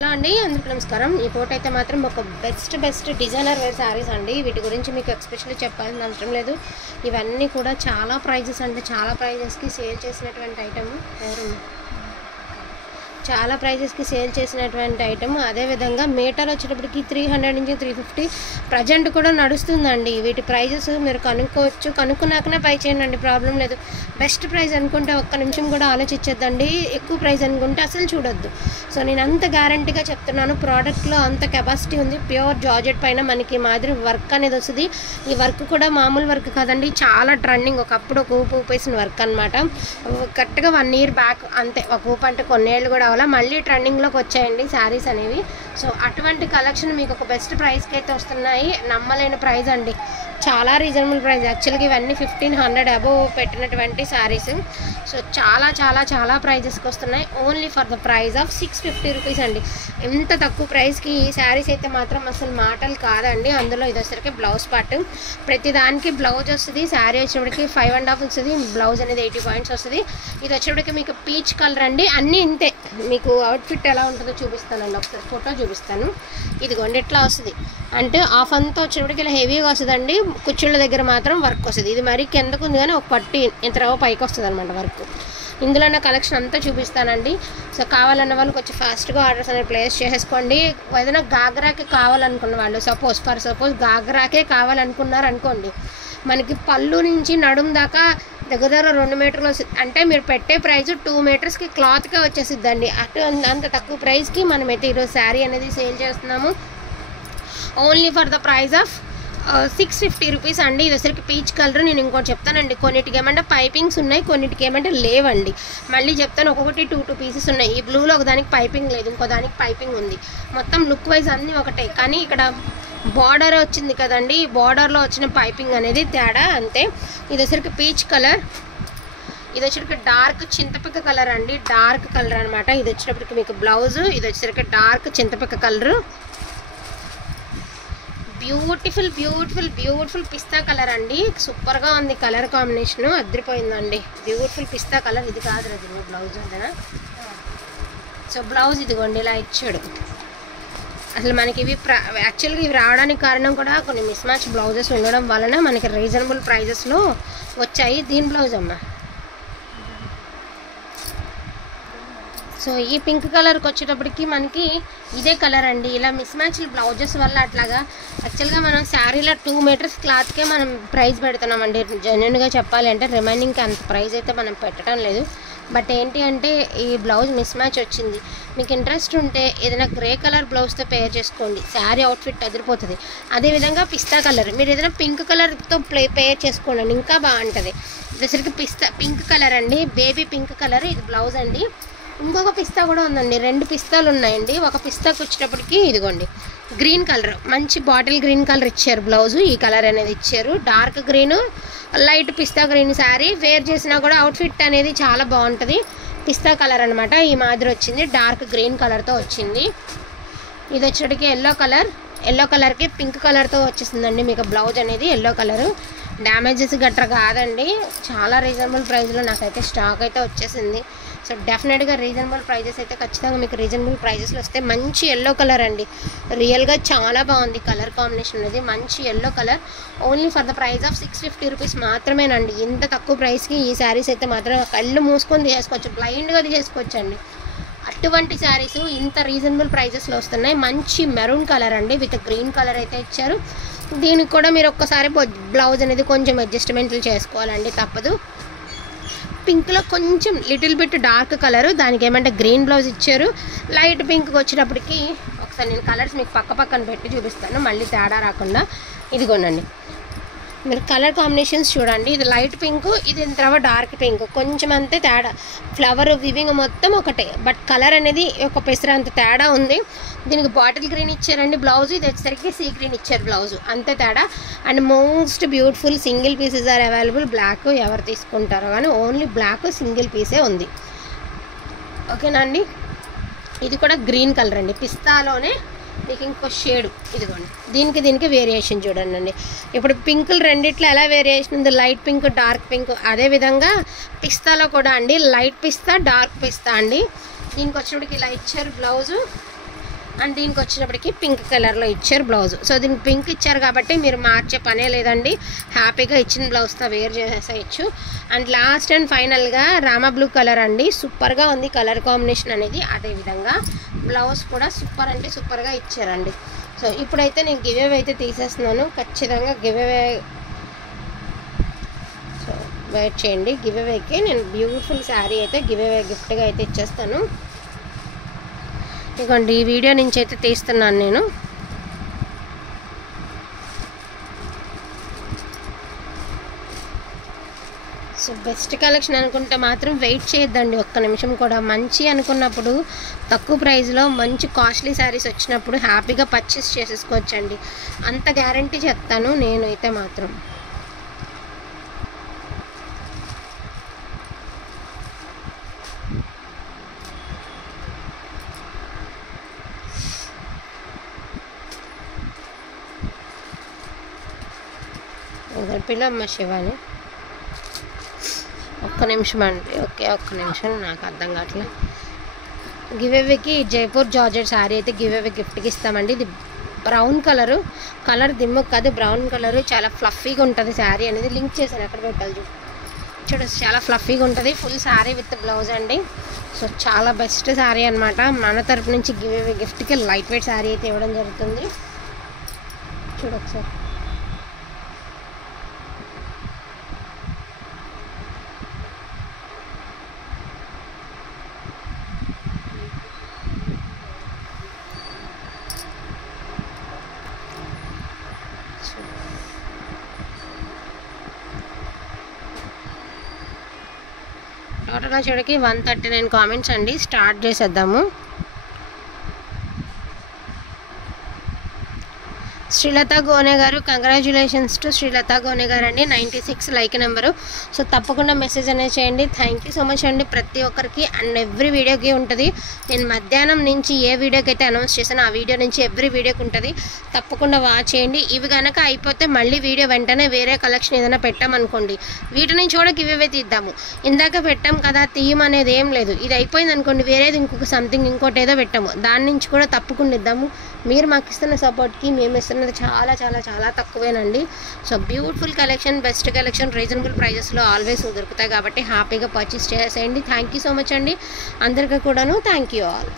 అండి అందరికీ నమస్కారం. ఈ ఫోటో అయితే మాత్రం ఒక బెస్ట్ డిజైనర్ వేర్ శారీస్ అండి. వీటి గురించి మీకు ఎక్స్పెషల్లీ చెప్పాల్సిన అవసరం లేదు. ఇవన్నీ కూడా చాలా ప్రైజెస్ అంటే చాలా ప్రైజెస్కి సేల్ చేసినటువంటి ఐటమ్. చాలా ప్రైజెస్కి సేల్ చేసినటువంటి ఐటమ్. అదేవిధంగా మీటర్ వచ్చేటప్పటికి 300 నుంచి 350 ప్రజెంట్ కూడా నడుస్తుందండి. వీటి ప్రైజెస్ మీరు కనుక్కోవచ్చు. కనుక్కున్నాకనే పై చేయండి, ప్రాబ్లం లేదు. బెస్ట్ ప్రైస్ అనుకుంటే ఒక్క నిమిషం కూడా ఆలోచించద్దండి. ఎక్కువ ప్రైస్ అనుకుంటే అసలు చూడొద్దు. సో నేను అంత గ్యారంటీగా చెప్తున్నాను. ప్రోడక్ట్లో అంత కెపాసిటీ ఉంది. ప్యూర్ జార్జెట్ పైన మనకి మాదిరి వర్క్ అనేది వస్తుంది. ఈ వర్క్ కూడా మామూలు వర్క్ కాదండి, చాలా ట్రెండింగ్. ఒకప్పుడు ఒక ఊపు ఊపేసిన వర్క్ అనమాట. కరెక్ట్గా 1 year బ్యాక్ అంతే. ఒక ఊపు అంటే కొన్నేళ్ళు కూడా అలా మళ్ళీ ట్రెండింగ్లోకి వచ్చాయండి శారీస్ అనేవి. సో అటువంటి కలెక్షన్ మీకు ఒక బెస్ట్ ప్రైస్కి అయితే వస్తున్నాయి. నమ్మలేని ప్రైస్ అండి, చాలా రీజనబుల్ ప్రైస్. యాక్చువల్గా ఇవన్నీ 1500 అబోవ్ పెట్టినటువంటి శారీస్. సో చాలా ప్రైజెస్కి వస్తున్నాయి. Only for the price of 650 rupees అండి. ఎంత తక్కువ ప్రైస్కి ఈ శారీస్ అయితే మాత్రం అసలు మాటలు కాదండి. అందులో ఇది వచ్చేసరికి బ్లౌజ్ పార్ట్. ప్రతిదానికి బ్లౌజ్ వస్తుంది. శారీ వచ్చేటప్పటికి 5.5 వస్తుంది. బ్లౌజ్ అనేది 80 points వస్తుంది. ఇది వచ్చేటప్పటికి మీకు పీచ్ కలర్ అండి. అన్నీ ఇంతే. మీకు అవుట్ఫిట్ ఎలా ఉంటుందో చూపిస్తానండి, ఒకసారి ఫోటో చూపిస్తాను. ఇదిగోండి ఇట్లా వస్తుంది. అంటే హాఫ్ అంతా వచ్చేటప్పటికి ఇలా హెవీగా వస్తుందండి. కుచ్చుళ్ళ దగ్గర మాత్రం వర్క్ వస్తుంది. ఇది మరీ కిందకు ఉంది కానీ ఒక పట్టి ఇంతలో పైకి వస్తుంది అనమాట వర్క్. ఇందులో నా కలెక్షన్ అంతా చూపిస్తానండి. సో కావాలన్న వాళ్ళు కొంచెం ఫాస్ట్గా ఆర్డర్స్ అనేది ప్లేస్ చేసేసుకోండి. ఏదైనా గాగ్రాకే కావాలనుకున్న వాళ్ళు, సపోజ్ గాగ్రాకే కావాలనుకున్నారు అనుకోండి, మనకి పళ్ళు నుంచి నడుము దాకా దగ్గర 2 మీటర్లు వస్తుంది. అంటే మీరు పెట్టే ప్రైస్ 2 మీటర్స్కి క్లాత్కే వచ్చేసిద్దండి. అంత తక్కువ ప్రైస్కి మనమైతే ఈరోజు శారీ అనేది సేల్ చేస్తున్నాము. Only for the price of 650 rupees అండి. ఇది అసలుకి పీచ్ కలర్. నేను ఇంకోటి చెప్తానండి, కొన్నిటికి ఏమంటే పైపింగ్స్ ఉన్నాయి, కొన్నిటికి ఏమంటే లేవండి. మళ్ళీ చెప్తాను, ఒక్కొక్కటి 2 పీసెస్ ఉన్నాయి. ఈ బ్లూలో ఒకదానికి పైపింగ్ లేదు, ఇంకో దానికి పైపింగ్ ఉంది. మొత్తం లుక్ వైజ్ అన్నీ ఒకటే, కానీ ఇక్కడ బార్డర్ వచ్చింది కదండి, బార్డర్లో వచ్చిన పైపింగ్ అనేది తేడా అంతే. ఇది వచ్చరికి పీచ్ కలర్. ఇది వచ్చరికి డార్క్ చింతపిక్క కలర్ అండి, డార్క్ కలర్ అనమాట. ఇది వచ్చేటప్పటికి మీకు బ్లౌజ్. ఇది వచ్చేసరికి డార్క్ చింతపిక్క కలరు. బ్యూటిఫుల్ పిస్తా కలర్ అండి. సూపర్గా ఉంది కలర్ కాంబినేషన్, అదిరిపోయిందండి. బ్యూటిఫుల్ పిస్తా కలర్. ఇది కాదు అది బ్లౌజ్ అంటేనా. సో బ్లౌజ్ ఇదిగోండి ఇలా ఇచ్చాడు. అసలు మనకి ఇవి యాక్చువల్గా ఇవి రావడానికి కారణం కూడా కొన్ని మిస్ మ్యాచ్ బ్లౌజెస్ ఉండడం వలన మనకి రీజనబుల్ ప్రైజెస్లో వచ్చాయి. దీని బ్లౌజ్ అమ్మా. సో ఈ పింక్ కలర్కి వచ్చేటప్పటికి మనకి ఇదే కలర్ అండి. ఇలా మిస్ మ్యాచ్ బ్లౌజెస్ వల్ల అట్లాగా యాక్చువల్గా మనం శారీలో 2 మీటర్స్ క్లాత్కే మనం ప్రైస్ పెడుతున్నామండి. జెన్యున్గా చెప్పాలి అంటే రిమైనింగ్కి అంత ప్రైస్ అయితే మనం పెట్టడం లేదు. బట్ ఏంటి అంటే ఈ బ్లౌజ్ మిస్ మ్యాచ్ వచ్చింది. మీకు ఇంట్రెస్ట్ ఉంటే ఏదైనా గ్రే కలర్ బ్లౌజ్తో పేర్ చేసుకోండి, శారీ అవుట్ఫిట్ అదిరిపోతుంది. అదేవిధంగా పిస్తా కలర్ మీరు ఏదైనా పింక్ కలర్తో పేర్ చేసుకోండి, ఇంకా బాగుంటుంది. ఇది పింక్ కలర్ అండి, బేబీ పింక్ కలర్. ఇది బ్లౌజ్ అండి. ఇంకొక పిస్తా కూడా ఉందండి, 2 పిస్తాలు ఉన్నాయండి. ఒక పిస్తాకి వచ్చేటప్పటికి ఇదిగోండి గ్రీన్ కలర్, మంచి బాటిల్ గ్రీన్ కలర్ ఇచ్చారు బ్లౌజు. ఈ కలర్ అనేది ఇచ్చారు, డార్క్ గ్రీన్ లైట్ పిస్తా గ్రీన్. శారీ వేర్ చేసినా కూడా అవుట్ఫిట్ అనేది చాలా బాగుంటుంది. పిస్తా కలర్ అనమాట. ఈ మాదిరి వచ్చింది, డార్క్ గ్రీన్ కలర్తో వచ్చింది. ఇది వచ్చేటికి ఎల్లో కలర్కి పింక్ కలర్తో వచ్చేసిందండి మీకు బ్లౌజ్ అనేది. ఎల్లో కలరు డ్యామేజెస్ గట్రా కాదండి. చాలా రీజనబుల్ ప్రైస్లో నాకైతే స్టాక్ అయితే వచ్చేసింది. సో డెఫినెట్గా రీజనబుల్ ప్రైజెస్ అయితే ఖచ్చితంగా మీకు రీజనబుల్ ప్రైజెస్లో వస్తే. మంచి ఎల్లో కలర్ అండి, రియల్గా చాలా బాగుంది కలర్ కాంబినేషన్ అనేది. మంచి yellow colour. Only for the price of 650 rupees మాత్రమేనండి. ఇంత తక్కువ ప్రైస్కి ఈ శారీస్ అయితే మాత్రం కళ్ళు మూసుకొని తీసేసుకోవచ్చు, బ్లైండ్గా తీసేసుకోవచ్చు అండి. అటువంటి శారీస్ ఇంత రీజనబుల్ ప్రైజెస్లో వస్తున్నాయి. మంచి మెరూన్ కలర్ అండి, విత్ గ్రీన్ కలర్ అయితే ఇచ్చారు. దీనికి కూడా మీరు ఒక్కసారి బ్లౌజ్ అనేది కొంచెం అడ్జస్ట్మెంట్లు చేసుకోవాలండి, తప్పదు. పింక్లో కొంచెం లిటిల్ బిట్ డార్క్ కలరు, దానికి ఏమంటే గ్రీన్ బ్లౌజ్ ఇచ్చారు. లైట్ పింక్కి వచ్చేటప్పటికి ఒకసారి నేను కలర్స్ మీకు పక్కన పెట్టి చూపిస్తాను, మళ్ళీ తేడా రాకుండా. ఇదిగోనండి మీరు కలర్ కాంబినేషన్స్ చూడండి. ఇది లైట్ పింక్, ఇది తర్వాత డార్క్ పింక్, కొంచెం అంతే తేడా. ఫ్లవర్ వివింగ్ మొత్తం ఒకటే, బట్ కలర్ అనేది ఒక పెసరంత తేడా ఉంది. దీనికి బాటిల్ గ్రీన్ ఇచ్చారండి బ్లౌజ్. ఇది వచ్చేసరికి సీ గ్రీన్ ఇచ్చారు బ్లౌజ్, అంతే తేడా. And most beautiful single pieces are available. Black ఎవరు తీసుకుంటారో కానీ ఓన్లీ బ్లాక్ సింగిల్ పీసే ఉంది. ఓకేనా అండి. ఇది కూడా గ్రీన్ కలర్ అండి, పిస్తాలోనే మీకు ఇంకో షేడు. ఇదిగోండి దీనికి వేరియేషన్ చూడండి అండి. ఇప్పుడు పింకులు రెండిట్లో ఎలా వేరియేషన్ ఉంది, లైట్ పింక్ డార్క్ పింక్. అదేవిధంగా పిస్తాలో కూడా అండి లైట్ పిస్తా డార్క్ పిస్తా అండి. దీనికి వచ్చేటికి ఇలా ఇచ్చారు బ్లౌజు. అండ్ దీనికి వచ్చినప్పటికి పింక్ కలర్లో ఇచ్చారు బ్లౌజ్. సో దీనికి పింక్ ఇచ్చారు కాబట్టి మీరు మార్చే పనే లేదండి, హ్యాపీగా ఇచ్చిన బ్లౌజ్తో వేర్ చేసేయచ్చు. అండ్ లాస్ట్ అండ్ ఫైనల్గా రామా బ్లూ కలర్ అండి, సూపర్గా ఉంది కలర్ కాంబినేషన్ అనేది. అదేవిధంగా బ్లౌజ్ కూడా సూపర్ అంటే సూపర్గా ఇచ్చారండి. సో ఇప్పుడైతే నేను గివ్ అవే అయితే తీసేస్తున్నాను, ఖచ్చితంగా గివ్ అవే. సో వెయిట్ చేయండి, గివ్ అవేకి నేను బ్యూటిఫుల్ శారీ అయితే గివ్ అవే గిఫ్ట్గా అయితే ఇచ్చేస్తాను. ఇదిగోండి ఈ వీడియో నుంచి అయితే తీస్తున్నాను నేను. సో బెస్ట్ కలెక్షన్ అనుకుంటే మాత్రం వెయిట్ చేయొద్దండి ఒక్క నిమిషం కూడా. మంచి అనుకున్నప్పుడు తక్కువ ప్రైస్లో మంచి కాస్ట్లీ శారీస్ వచ్చినప్పుడు హ్యాపీగా పర్చేస్ చేసేసుకోవచ్చండి, అంత గ్యారంటీ చెప్తాను నేను అయితే మాత్రం. పిల్లమ్మ శివాని ఒక్క నిమిషం అండి, ఓకే ఒక్క నిమిషం, నాకు అర్థం కావట్లేదు. గివ్ అవేకి జైపూర్ జార్జెట్ శారీ అయితే గివ్ అవే గిఫ్ట్కి ఇస్తామండి. ఇది బ్రౌన్ కలర్ దిమ్ము కాదు, బ్రౌన్ కలరు, చాలా ఫ్లఫీగా ఉంటుంది శారీ అనేది. లింక్ చేశాను ఎక్కడ పెట్టాలి చూడు, చాలా ఫ్లఫీగా ఉంటుంది. ఫుల్ శారీ విత్ బ్లౌజ్ అండి. సో చాలా బెస్ట్ శారీ అనమాట. మన తరపు నుంచి గివ్ అవే గిఫ్ట్కి లైట్ వెయిట్ శారీ అయితే ఇవ్వడం జరుగుతుంది. చూడు ఒకసారి. టోటల్గా చూడకి 139 కామెంట్స్ అండి. స్టార్ట్ చేసేద్దాము. శ్రీలత గోనె గారు, కంగ్రాచ్యులేషన్స్ టు శ్రీలత గోనె గారు అండి, 96 లైక్ నెంబరు. సో తప్పకుండా మెసేజ్ అనేది చేయండి. థ్యాంక్ యూ సో మచ్ అండి ప్రతి ఒక్కరికి. అండ్ ఎవ్రీ వీడియోకి ఉంటుంది, నేను మధ్యాహ్నం నుంచి ఏ వీడియోకి అయితే అనౌన్స్ చేశానో ఆ వీడియో నుంచి ఎవ్రీ వీడియోకి ఉంటుంది, తప్పకుండా వాచ్ చేయండి. ఇవి కనుక అయిపోతే మళ్ళీ వీడియో వెంటనే వేరే కలెక్షన్ ఏదైనా పెట్టామనుకోండి, వీటి నుంచి కూడా ఇవే తీద్దాము. ఇందాక పెట్టాం కదా థీమ్ అనేది ఏం లేదు, ఇది అయిపోయింది అనుకోండి వేరేది ఇంకొక సంథింగ్ ఇంకోటి ఏదో పెట్టాము, దాని నుంచి కూడా తప్పకుండా ఇద్దాము. మీరు మాకు ఇస్తున్న సపోర్ట్కి మేము ఇస్తున్నది చాలా చాలా చాలా తక్కువేనండి. So beautiful collection, best collection, reasonable ప్రైజెస్లో ఆల్వేస్ దొరుకుతాయి కాబట్టి హ్యాపీగా పర్చేస్ చేసేయండి. థ్యాంక్ యూ సో మచ్ అండి అందరికీ కూడాను. Thank you all.